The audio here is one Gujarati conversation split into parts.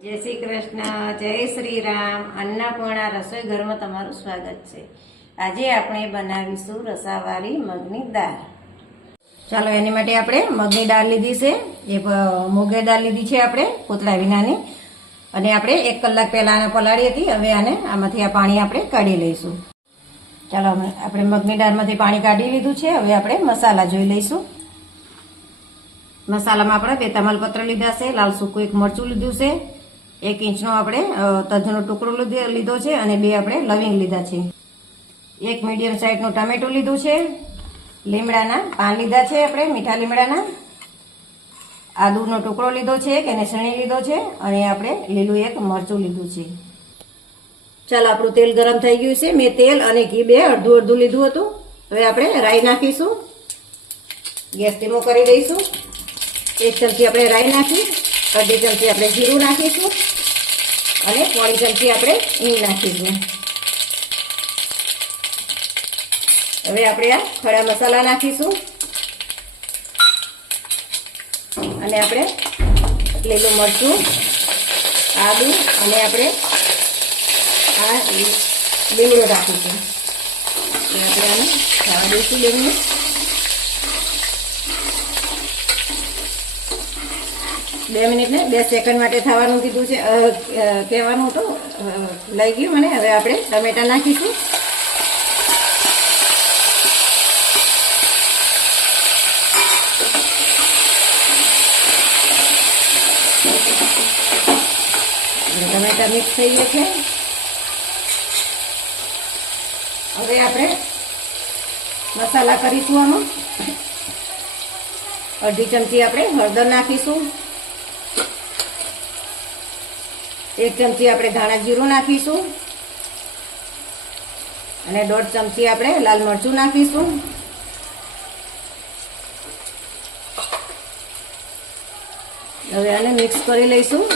જય શ્રી કૃષ્ણ, જય શ્રી રામ. અન્નપૂર્ણા રસોઈ ઘરમાં તમારું સ્વાગત છે. આજે આપણે બનાવીશું રસાવાળી મગની દાળ. ચાલો એની માટે આપણે મગની દાળ લીધી છે, એ મોગર દાળ લીધી છે આપણે કોતરા વિનાની, અને આપણે 1 કલાક પહેલા આને પલાળી હતી. હવે આને આમાંથી આ પાણી આપણે કાઢી લઈશું. ચાલો આપણે મગની દાળમાંથી પાણી કાઢી લીધું છે. હવે આપણે મસાલા જોઈ લઈશું. મસાલામાં આપણે 2 તમાલપત્ર લીધા છે, લાલ સૂકું 1 મરચું લીધું છે, 1 ઇંચનો આપણે તજનો ટુકડો લીધો છે, અને 2 આપણે લવિંગ લીધા છે. 1 મીડિયમ સાઇઝનું ટામેટું લીધું છે, લીમડાના પાન લીધા છે આપણે મીઠા લીમડાના, આદુનો ટુકડો લીધો છે કે એને સણી લીધો છે, અને આપણે લીલું 1 મરચું લીધું છે. ચાલો આપણું તેલ ગરમ થઈ ગયું છે. મેં તેલ અને ઘી 2 અડધું લીધું હતું. હવે આપણે રાઈ નાખીશું. ગેસ ધીમો કરી દઈશું. 1 ચમચી આપણે રાઈ નાખી, અડધી ચમચી આપણે જીરું નાખીશું, અને પોણી ચમચી આપણે હિંગ નાખીશું. હવે આપણે આ ખડા મસાલા નાખીશું, અને આપણે લીલું મરચું, આદુ, અને આપણે આ લીમડો નાખીશું. આપણે આને ખાવા દઈશું લીમડું. બે મિનિટ ને 2 સેકન્ડ માટે થવાનું કીધું છે, કહેવાનું હતું, લઈ ગયું મને. હવે આપણે ટમેટા નાખીશું. ટમેટા મિક્સ થઈ ગયા છે. હવે આપણે મસાલા કરીશું. આમાં અડધી ચમચી આપણે હળદર નાખીશું, 1 ચમચી આપણે ધાણા જીરું નાખીશું, અને 1.5 ચમચી આપણે લાલ મરચું નાખીશું. હવે આને મિક્સ કરી લઈશું.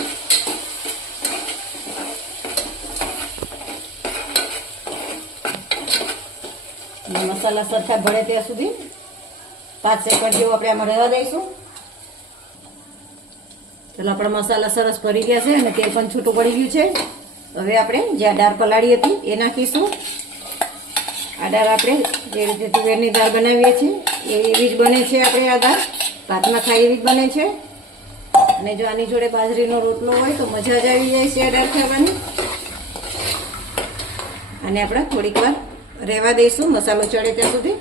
મસાલા સરખા ભળે ત્યાં સુધી 5 સેકન્ડ જેવું આપણે આમાં રહેવા દઈશું. ચાલો આપણા મસાલા સરસ ભરી ગયા છે, અને તેલ પણ છૂટું પડી ગયું છે. હવે આપણે જે દાળ પલાળી હતી એ નાખીશું. આ દાળ આપણે જે રીતે તુવેરની દાળ બનાવીએ છીએ એવી જ બને છે. આપણે આ દાળ ભાતમાં ખાઈ એવી જ બને છે. અને જો આની જોડે બાજરીનો રોટલો હોય તો મજા જ આવી જાય છે આ દાળ ખાવાની. અને આપણે થોડીક વાર રહેવા દઈશું, મસાલો ચડે ત્યાં સુધી.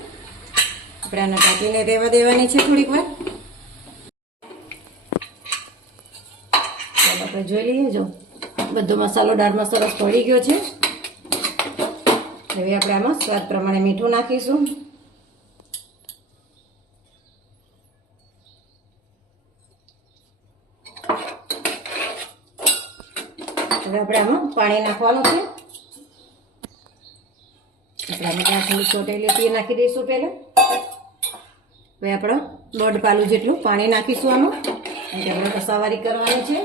આપણે આને ઢાંકીને રહેવા દેવાની છે થોડીક વાર. આપણે જોઈ લઈએ, જો બધો મસાલો દાળમાં સરસ ભળી ગયો છે. હવે આપણે આમાં સ્વાદ પ્રમાણે મીઠું નાખીશું. હવે આપણે આમાં પાણી નાખવાનું છે. આપણે આમાં થોડી ચોટેલી તે નાખી દઈશું પહેલા. હવે આપણે 1.5 પાલું જેટલું પાણી નાખીશું આમાં, કારણ કે આપણે રસાવાળી કરવાની છે.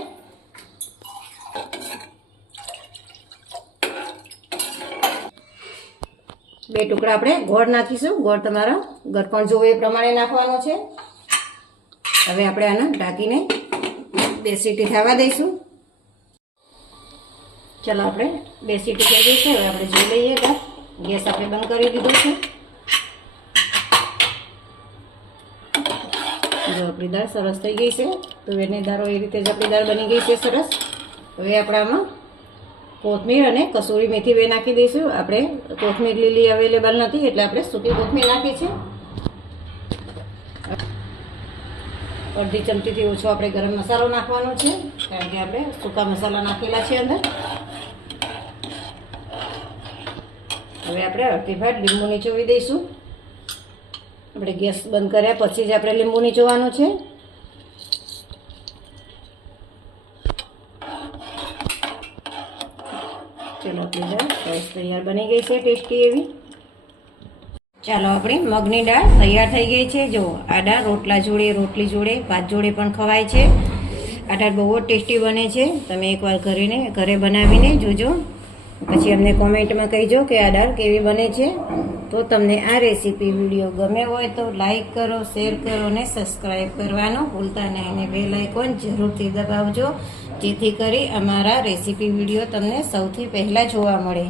બે ટુકડા આપણે ગોળ નાખીશું. ગોળ તમારા ગળપણ જોવે એ પ્રમાણે નાખવાનો છે. હવે આપણે આને ઢાંકીને 2 સીટી થવા દઈશું. ચલો આપણે 2 સીટી થઈ ગઈ છે. હવે આપણે જોઈ લઈએ. ગેસ આપણે બંધ કરી દીધો છે. જો આપણી દાળ સરસ થઈ ગઈ છે. તુવેરની દાળ એ રીતે જ આપણી દાળ બની ગઈ છે સરસ. હવે આપણે આમાં કોથમીર અને કસૂરી મેથી 2 નાખી દઈશું. આપણે કોથમીર લીલી અવેલેબલ નથી એટલે આપણે સૂકી કોથમીર નાખી છે. અડધી ચમચીથી ઓછો આપણે ગરમ મસાલો નાખવાનો છે, કારણ કે આપણે સૂકા મસાલા નાખેલા છે અંદર. હવે આપણે અડધી ભાત લીંબુ નીચોવી દઈશું. આપણે ગેસ બંધ કર્યા પછી જ આપણે લીંબુ નીચોવાનું છે. ચલો આપણી દાળ સરસ તૈયાર બની ગઈ છે, ટેસ્ટી એવી. ચાલો આપણી મગની દાળ તૈયાર થઈ ગઈ છે. જો આ દાળ રોટલા જોડે, રોટલી જોડે, ભાત જોડે પણ ખવાય છે. આ દાળ બહુ જ ટેસ્ટી બને છે. તમે એકવાર ઘરે બનાવીને જોજો, પછી અમને કોમેન્ટમાં કહીજો કે આ દાળ કેવી બને છે. તો તમને આ રેસીપી વિડીયો ગમે હોય તો લાઈક કરો, શેર કરો અને સબસ્ક્રાઈબ કરવાનું ભૂલતા નહીં, અને બેલ આઇકોન જરૂરથી દબાવજો. જેથી કરી અમારા રેસીપી વિડીયો તમને સૌથી પહેલાં જોવા મળે.